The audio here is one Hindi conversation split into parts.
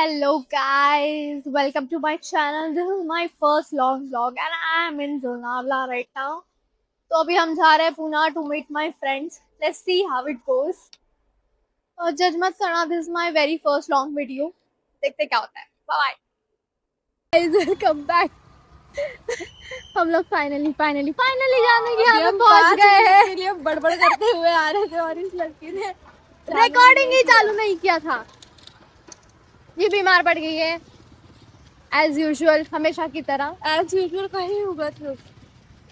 Hello guys, welcome to my channel. This is my first long vlog and I am in Lonavala right now. तो अभी हम जा रहे हैं Pune to meet my friends. Let's see how it goes. और जज मत करना, this is my very first long video. देखते क्या होता है. Bye. Guys, welcome back. हम लोग फाइनली जाने की यहाँ पे पहुँच गए हैं. लिए बड़बड़ करते हुए आ रहे थे और इस लड़की ने रिकॉर्डिंग ही चालू नहीं किया था. ये बीमार पड़ गई है एज यूजुअल, हमेशा की तरह. एज यूजुअल कहीं होगा तो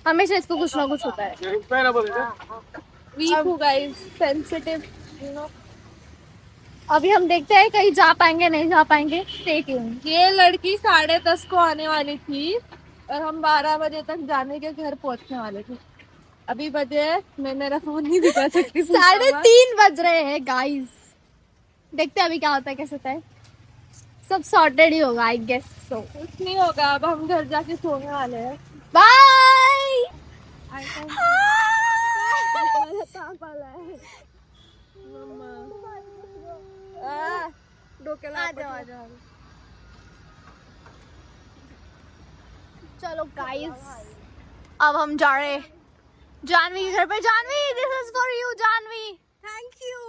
हमेशा इसको कुछ ना कुछ होता है. वीक हो गाइस, सेंसिटिव यू नो. अभी हम देखते हैं कहीं जा पाएंगे नहीं जा पाएंगे. Stay tuned. ये लड़की 10:30 को आने वाली थी और हम 12 बजे तक जाने के घर पहुंचने वाले थे. अभी बजे मैं मेरा फोन नहीं दिखा सकती. 3:30 बज रहे हैं गाइस. देखते हैं अभी क्या होता है, कैसे होता है. सब सॉर्टेड ही होगा आई गेस सो. कुछ नहीं होगा, अब हम घर जाके सोने वाले हैं. बाय. चलो गाइस, अब हम जा रहे हैं जानवी के घर पे. Janhvi, this is for you. Janhvi, thank you.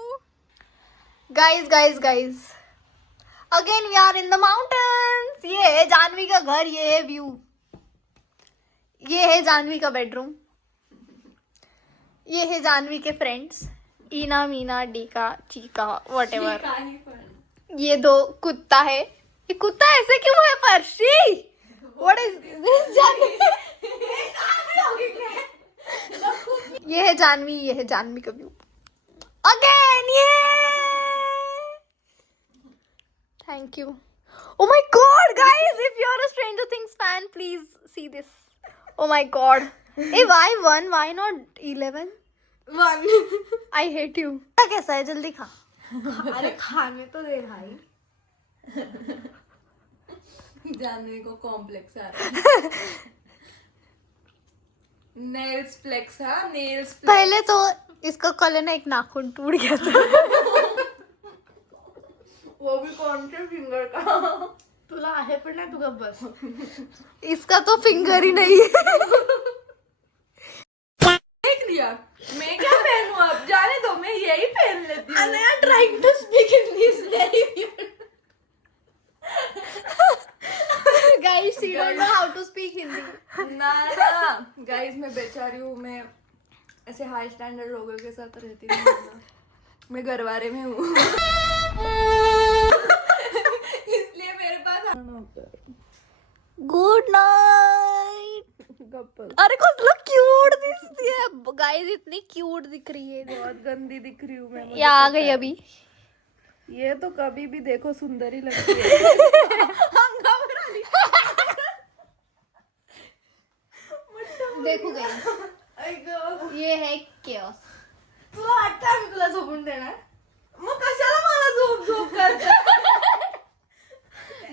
Guys again we are in the mountains. ये है जानवी का घर, ये है व्यू, ये है जानवी का बेडरूम, ये है जानवी के फ्रेंड्स ईना, मीना, डीका, चीका, व्हाटएवर. ये 2 कुत्ता है. ये कुत्ता ऐसे क्यों है Parshi? What is this? Jhanvi, ये है जानवी, ये है जानवी का व्यू. अगेन ये. Thank you. Oh my god, guys! If you're a Stranger Things fan, please see this. Oh my god. Hey, why 1? Why not 11? 1. I hate you. कैसा है? जल्दी खा. अरे खाने तो दे भाई. जानने को कॉम्प्लेक्स आ रहा है. Nails flex. हाँ, नेल्स फ्लेक्स. पहले तो इसका कल है ना, एक नाखून टूट गया था. वो भी कौन से फिंगर का? तुला आहे पण नाही, तुला बस. इसका तो फिंगर ही नहीं है. देख लिया. मैं क्या पहनूं अब? जाने दो, मैं यही पहन लेती हूँ. Anaya trying to speak English very well. Guys, she don't know how to speak Hindi. ना गाइस, मैं बेचारी हूँ. मैं ऐसे हाई स्टैंडर्ड लोगों के साथ रहती हूँ. मैं घरवारे में हूँ. इसलिए मेरे पास गुड नाइट. अरे कसलं क्यूट दिसती है गाइस. इतनी क्यूट दिख रही है. बहुत गंदी दिख रही हूँ मैं. ये आ गई अभी. ये तो कभी भी देखो सुंदर ही लगती है. देखो गई. ये है chaos. तुला वाटतं आम्ही तुला झोपून देणार? मग कशाला मला झोप करते?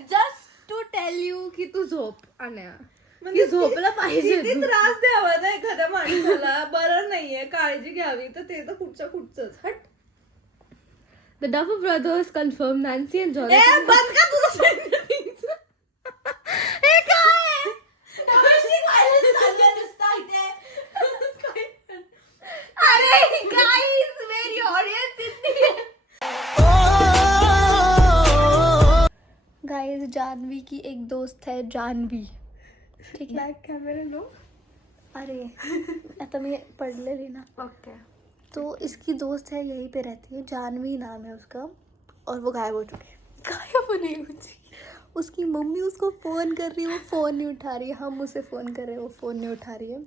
जस्ट टू टेल यू की तू झोप. अनया म्हणजे झोपला पाहिजे. किती त्रास द्यावा ना एखाद्या माणसाला. बरं नाहीये, काळजी घ्यावी, तर ते तर कुठचंच. हट. The Duffer Brothers confirm Nancy and Jonathan. बंद का तुझं. हे काय? अरे गाइस, मेरी ऑडियंस इतनी है. गाइस, जानवी की एक दोस्त है जानवी. ठीक है. Back camera no. अरे आता मी पडलेली ना. ओके. तो इसकी दोस्त है, यहीं पे रहती है, जानवी नाम है उसका. और वो गायब हो चुकी है. गायब नहीं होती. उसकी मम्मी उसको फ़ोन कर रही है, वो फ़ोन नहीं उठा रही है. हम उसे फ़ोन कर रहे हैं, वो फ़ोन नहीं उठा रही है.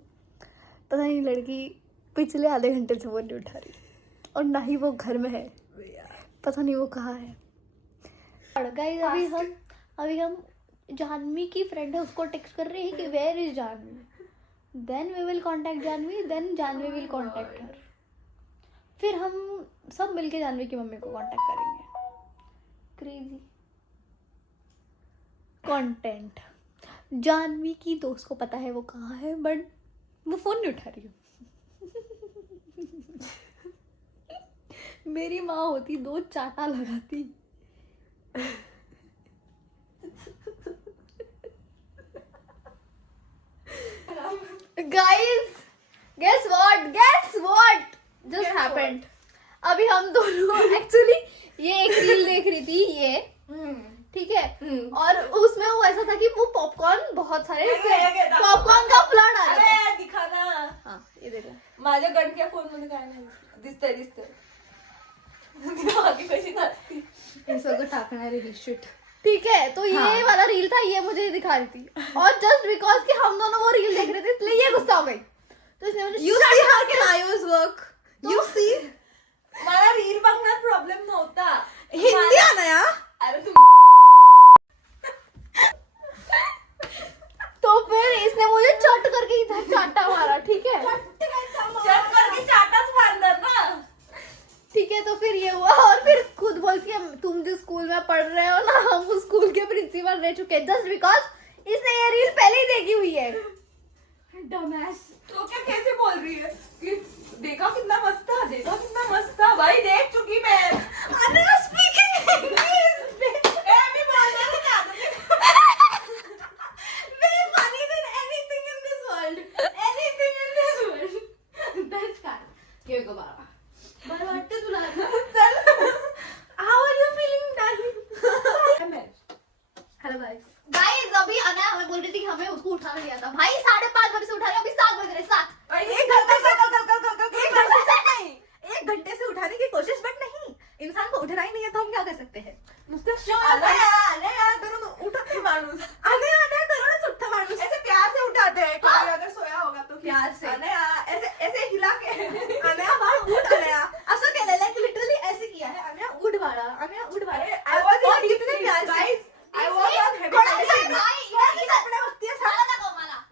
पता नहीं लड़की पिछले आधे घंटे से फ़ोन नहीं उठा रही. और ना ही वो घर में है. पता नहीं वो कहाँ है. गाइस, अभी हम जानवी की फ्रेंड है, उसको टेक्स्ट कर रहे हैं कि where is Jhanvi. Then we will contact Jhanvi, then Jhanvi will contact her. फिर हम सब मिलके जानवी की मम्मी को कांटेक्ट करेंगे. Crazy content. जानवी की दोस्त को पता है वो कहाँ है, बट वो फोन नहीं उठा रही है. मेरी माँ होती 2 चाटा लगाती. Guys guess what just happened. अभी हम दोनों एक्चुअली ये एक रील देख रही थी ये, ठीक है, और उसमें वो ऐसा था कि वो पॉपकॉर्न बहुत सारे पॉपकॉर्न का फ्लड आ रहा है. दिखाना. हाँ ये देखो माझ्या गंडक्या फोन मध्ये काय नाही दिसतंय. मागे कशी नाचती. हे सगळं टाकणार आहे शिट. ठीक है, तो ये वाला रील था, ये मुझे दिखा रही थी और जस्ट बिकॉज कि हम दोनों वो रील देख रहे थे इसलिए ये गुस्सा हो गई. तो इसने मुझे You see how can I use work? You see? मला रील बघण्यात प्रॉब्लेम नव्हता. हिंदी आना या. अरे तू तो फिर इसने मुझे चट करके इधर चाटा मारा. ठीक है, चट करके चाटाच मारणार ना. ठीक है, तो फिर ये हुआ और फिर खुद बोलती है तुम जिस स्कूल में पढ़ रहे हो ना हम उस स्कूल के प्रिंसिपल रह चुके हैं जस्ट बिकॉज इसने ये रील पहले ही देखी हुई है. डमैस. तो क्या कैसे बोल रही है कि देखा कितना मस्त था भाई देख चुकी मैं. Ananya speaking English. मैं बोलना नहीं चाहती. Very funny than anything in this world. Anything in this world. That's kind. Here go बाबा. बरं वाटतं तुला? चल. How are you feeling, darling? Hello guys अभी अना हमें बोल रही थी कि हमें उसको उठाना नहीं आता. भाई 5:30 बजे से उठा रहे, अभी 7 बज रहे. 7 एक घंटे से उठाने की कोशिश बट नहीं. इंसान को उठना ही नहीं है तो हम क्या कर सकते हैं. नुसतं करून उठत नाही माणूस. आने करूनच उठता माणूस. ऐसे प्यार से उठाते हैं. कोई अगर सोया होगा तो प्यार से ऐसे हिला के अनया बाळ उठ अनया असं केलेलं आहे की लिटरली ऐसे किया है. अनया उठ बाळा. I was in कितने प्यार से. I was on heavy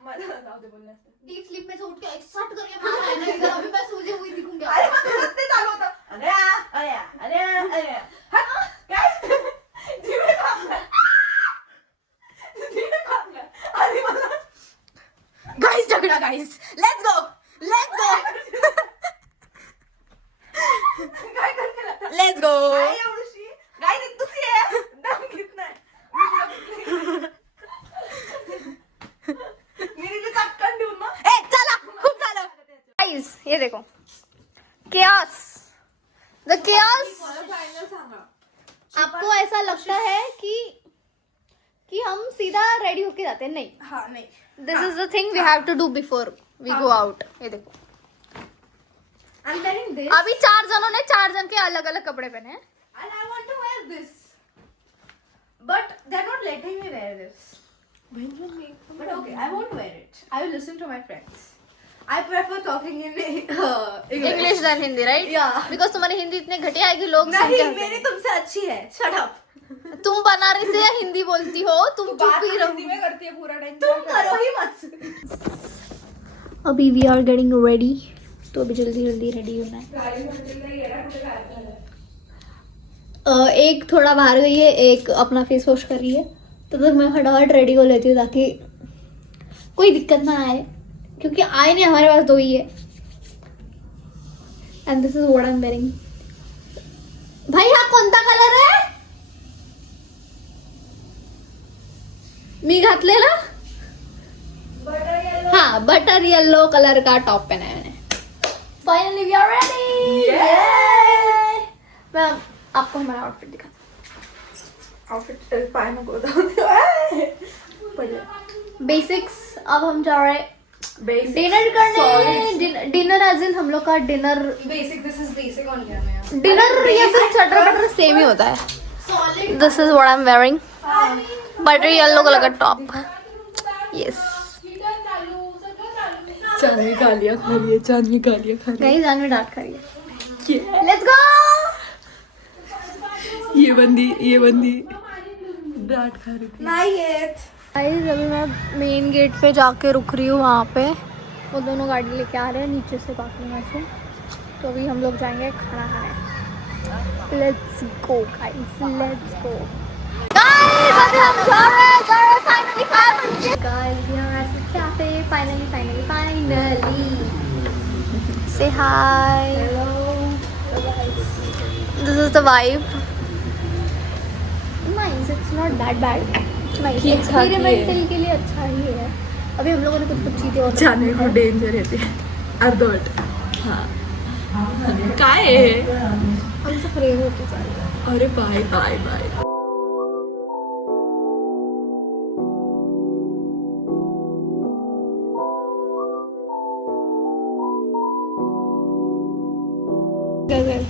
मला जाऊ दे बोलण्यास. डीप स्लीप में से उठ के सट करके मारा है इधर. अभी मैं सोई हुई दिखूंगी. अरे मग हसते चालू होतं. अनया काय धीरे काम अरे मला गाइस झगड़ा गाइस. लेट्स गो काय करते लेट्स गो. एवढीशी गाइस एक दुसरी आहे दम घेत नाही. मेरी चटकन देऊ ना. ए चला खूप झालं. गाइस ये देखो chaos. The chaos. फायनल सांगा. आपको ऐसा लगता है कि हम सीधा रेडी होके जाते हैं. नहीं, हाँ नहीं. This is the thing we have to do before we go out. ये देखो I'm wearing this अभी 4 जनों ने 4 जन के अलग अलग कपड़े पहने हैं. and I want to wear this. But they're not letting me wear this. But okay, I won't wear it. I will listen to my friends. I prefer talking in English then Hindi, right? Yeah. Because तुम्हारी हिंदी इतने घटिया है कि लोग सुन के नहीं हंसेंगे. मेरी तुमसे अच्छी है. Shut up. तुम बनारसी से या हिंदी बोलती हो, तुम चुप ही रहो. हिंदी में करती है पूरा टाइम. तुम करो ही मत. अभी वी आर गेटिंग रेडी, तो अभी जल्दी रेडी होना है. एक थोड़ा बाहर गई है, एक अपना फेस वॉश कर रही है. तब तक मैं फटाफट रेडी हो लेती हूँ ताकि कोई दिक्कत ना आए, क्योंकि आए नहीं हमारे पास 2 ही है. And this is what I am wearing. भाई हा कोणता कलर आहे? मी घातलेला. हाँ बटर येलो कलर का टॉप पहना है मैंने. Finally we are ready. मैं आपको हमारा आउटफिट दिखा. आउटफिट पाए में गोदा बेसिक्स. अब हम जा रहे हैं डिनर करने. डिनर एज इन हम लोग का dinner. Basic this is basic only. Dinner या फिर चटर बटर सेम ही होता है. This is what I am wearing. Butter yellow colour का टॉप. यस. चांदनी गालियां खा रही है. कहीं जानवी डांट खा रही है. Let's go. ये बंदी डांट खा रही थी. नहीं है. गाइस अभी मैं मेन गेट पे जाके रुक रही हूँ. वहाँ पे वो दोनों गाड़ी लेके आ रहे हैं नीचे से पार्किंग में से. तो अभी हम लोग जाएंगे खाना खाने. Let's go guys, let's go. Guys अभी हम जा रहे हैं फाइनली 5 बजे. Guys we are at the cafe. Finally से hi. This is the vibe. Nice. It's not that bad. Nice. Experimental के लिए अच्छा ही है. अभी हम लोगों ने कुछ चीजें और जाने को डेंजर येते अर्धवट. हाँ काय आहे? हमसे प्रेम होते चालू. अरे bye bye bye.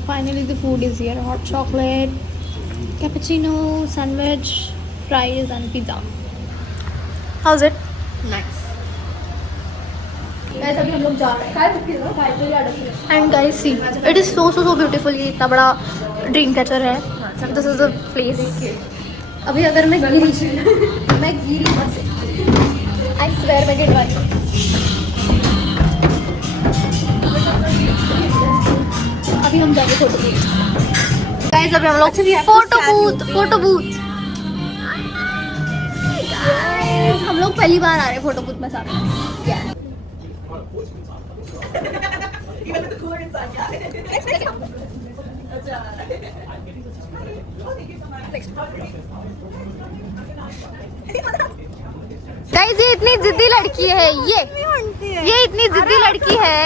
Finally the food is here. Hot chocolate, cappuccino, sandwich, fries and pizza. How's it? Nice. Guys, अभी हम लोग जा रहे हैं. And guys, see, it is so beautiful. ये इतना बड़ा ड्रीम कैचर है. This is the place. अभी अगर मैं गिरी बस. I swear मैं गिर वाली. अभी हम जाएंगे फोटो बूथ. गाइस अभी हम लोग फोटो बूथ. हम लोग पहली बार आ रहे हैं फोटो बूथ में साथ. गाइस ये इतनी जिद्दी लड़की है. ये इतनी जिद्दी लड़की है.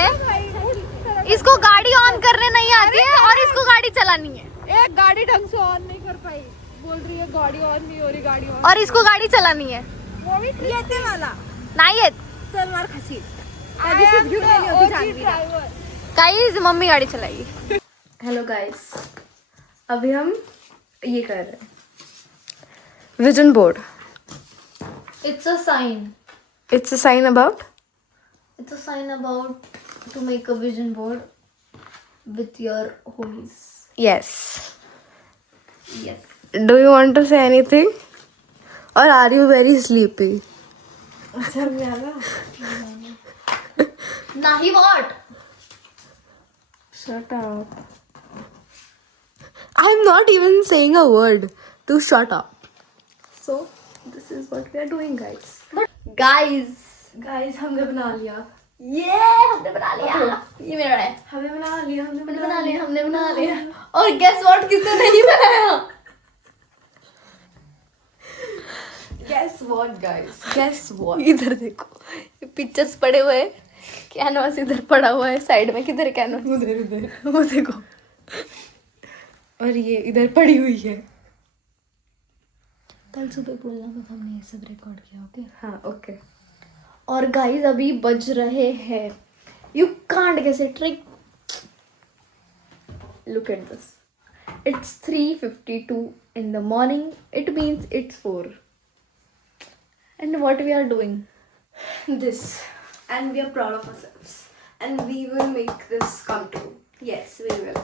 इसको गाड़ी ऑन करने नहीं आती है और इसको गाड़ी चलानी है. एक गाड़ी ढंग से ऑन नहीं कर पाई. बोल रही है गाड़ी ऑन नहीं हो रही. गाड़ी ऑन और इसको गाड़ी चलानी है. वो भी येते मला. नाही येत. चल मार खाशी. त्या दिवशीच घेऊन गेली होती जानवीला. गाइस मम्मी गाड़ी चलाएगी. हेलो गाइस, अभी हम ये कर रहे हैं vision board. It's a sign. It's a sign about. It's a sign about to make a vision board with your hobbies. Yes. Yes. Do you want to say anything और आर यू वेरी स्लीपी? अच्छा Nahi what? Shut up. I'm not even saying a word to shut up. So, this is what we are doing, guys. Guys, हमने बना लिया. हमने बना लिया. ये मेरा है. हमने बना लिया. हमने बना लिया. और guess what किसने नहीं बनाया? Guess what, guys? Guess what? इधर देखो. ये पिक्चर्स पड़े हुए हैं. कैनवास इधर पड़ा हुआ है साइड में. किधर है कैनवास? उधर. वो देखो. और ये इधर पड़ी हुई है. कल सुबह बोलना मत हमने ये सब रिकॉर्ड किया. ओके. हाँ ओके. और गाइस अभी बज रहे हैं. You can't guess it. Trick. Look at this. It's 3:52 in the morning. It means it's 4. And what we are doing? This. And we are proud of ourselves. And we will make this come true. Yes, we will.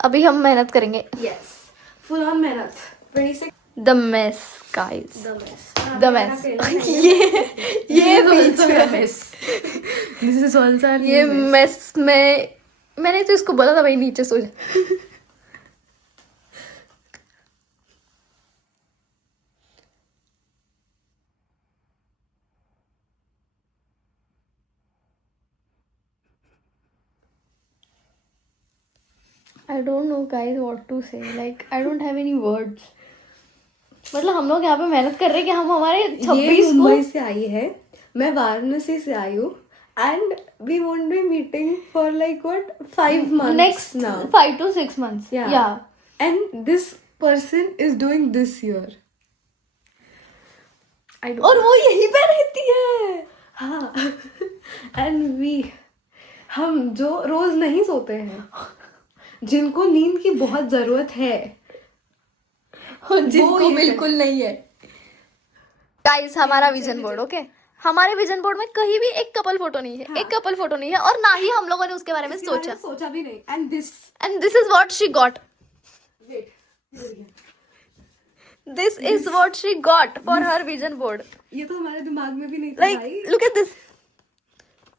अभी हम मेहनत करेंगे. Yes. Full on मेहनत. 26. The mess, guys. The mess. The mess. ये बीच में mess. This is also our ये new mess. मेस में मैंने तो इसको बोला था भाई नीचे सो जा. I don't know guys what to say. Like I don't have any words. मतलब हम लोग यहाँ पे मेहनत कर रहे हैं कि हम हमारे 26 मुंबई को. से आई है. मैं वाराणसी से आई हूँ. And we won't be meeting for like what 5 months Next now. 5 to 6 months. Yeah. And this person is doing this here. I don't. और वो यहीं पे रहती है. हाँ. And we हम जो रोज नहीं सोते हैं, जिनको नींद की बहुत जरूरत है, जिनको बिल्कुल नहीं है. गाइस हमारा विजन बोर्ड. ओके. हमारे विजन बोर्ड में कहीं भी एक कपल फोटो नहीं है. एक कपल फोटो नहीं है और ना ही हम लोगों ने उसके बारे में सोचा भी नहीं. And this. And this is what she got. Wait. This is what she got for her vision board. ये तो हमारे दिमाग में भी नहीं था Like भाई. look at this.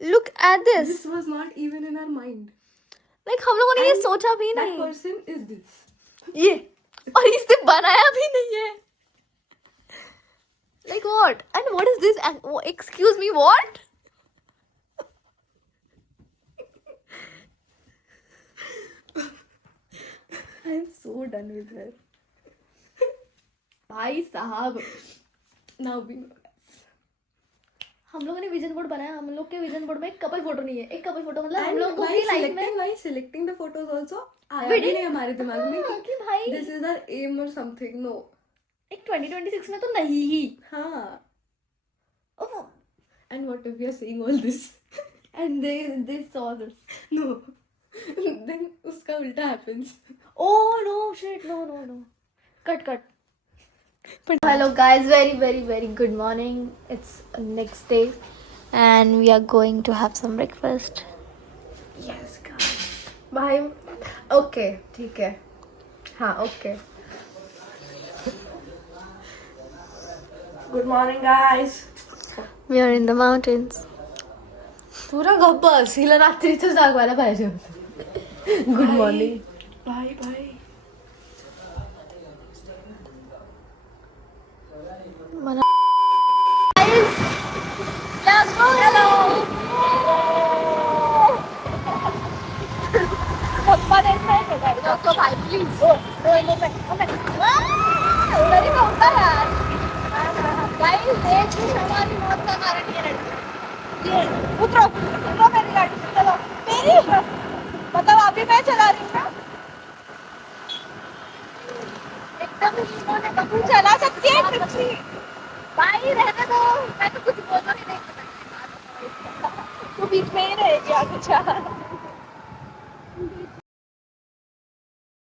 Look at this. This was not even in our mind. Like हम लोगों ने ये And सोचा भी That नहीं. person is this. ये और इसे बनाया भी नहीं है. Like what? And what is this? Excuse me, what? I'm so done with her. भाई साहब. Now we know. हम लोगों ने विजन बोर्ड बनाया, हम लोग के विजन बोर्ड में एक कपल फोटो नहीं है, एक कपल फोटो मतलब हम And लोग while की लाइफ में selecting, while selecting the photos also, आया We भी did- नहीं हमारे दिमाग में हाँ, कि भाई this is our aim or something. No. एक 2026 में तो नहीं ही। हाँ. उफ, And what if we are saying all this? and they saw this. No. Then उसका उल्टा happens. Oh no, shit, no. Cut. Hello guys, very good morning. It's next day and we are going to have some breakfast. Yes, guys. भाई, okay, ठीक है. हाँ, okay. Good morning, guys. We are in the mountains. पुरा गप्प बस, हिला रात्रीचं जागवायला पाहिजे होतं. Good morning. Bye. मला guys, let's go. Hello. पप्पा देख रहे हैं गाइस. नको भाई प्लीज. उधर ही तो होता है यार. गाइस देख हमारी मौत का कारण ये लड़की. ये उतरो मेरी गाड़ी से. चलो मेरी मतलब अभी मैं चला रही हूँ ना. एकदम ही इन्होंने बबू चला सकती है ट्रिप्सी. भाई रहने दो, मैं तो कुछ बोल ही नहीं. तू बीच में ही रहेगी आगे चल.